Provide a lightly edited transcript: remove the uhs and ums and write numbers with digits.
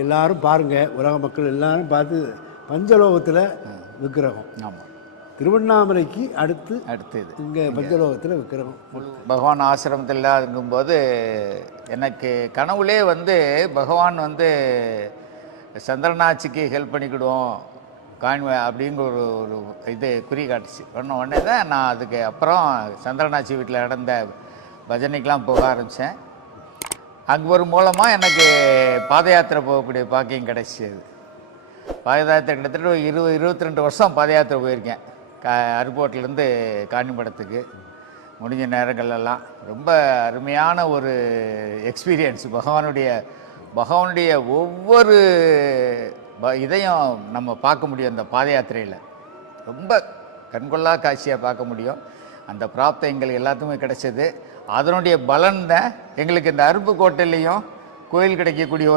எல்லாரும் பாருங்கள், உலக மக்கள் எல்லாரும் பார்த்து பஞ்சலோகத்தில் விக்கிரகம். ஆமாம், திருவண்ணாமலைக்கு அடுத்து இது இங்கே பஞ்சலோகத்தில் விக்கிரகம். பகவான் ஆசிரமத்தில் இருக்கும்போது எனக்கு கனவுலே வந்து பகவான் வந்து சந்திரனாட்சிக்கு ஹெல்ப் பண்ணிக்கிடுவோம் அப்படிங்கிற ஒரு ஒரு இது குறி காட்டுச்சு. உடனே தான் நான் அதுக்கு அப்புறம் சந்திரனாட்சி வீட்டில் நடந்த பஜனைக்கெலாம் போக ஆரம்பித்தேன். அங்கே ஒரு மூலமாக எனக்கு பாத யாத்திரை போகக்கூடிய பாக்கியம் கிடைச்சிது. பாத யாத்திரை கிட்டத்தட்ட 22 வருஷம் பாத யாத்திரை போயிருக்கேன். அருப்போட்டிலேருந்து காணிப்படத்துக்கு முடிஞ்ச நேரங்கள்லாம் ரொம்ப அருமையான ஒரு எக்ஸ்பீரியன்ஸ். பகவானுடைய ஒவ்வொரு இதையும் நம்ம பார்க்க முடியும். அந்த பாத யாத்திரையில் ரொம்ப கண்கொள்ளா காட்சியாக பார்க்க முடியும். அந்த பிராப்தம் எங்களுக்கு எல்லாத்துக்குமே கிடைச்சது. அதனுடைய பலன் தான் எங்களுக்கு இந்த அருப்புக்கோட்டையிலையும் கோயில் கிடைக்கக்கூடிய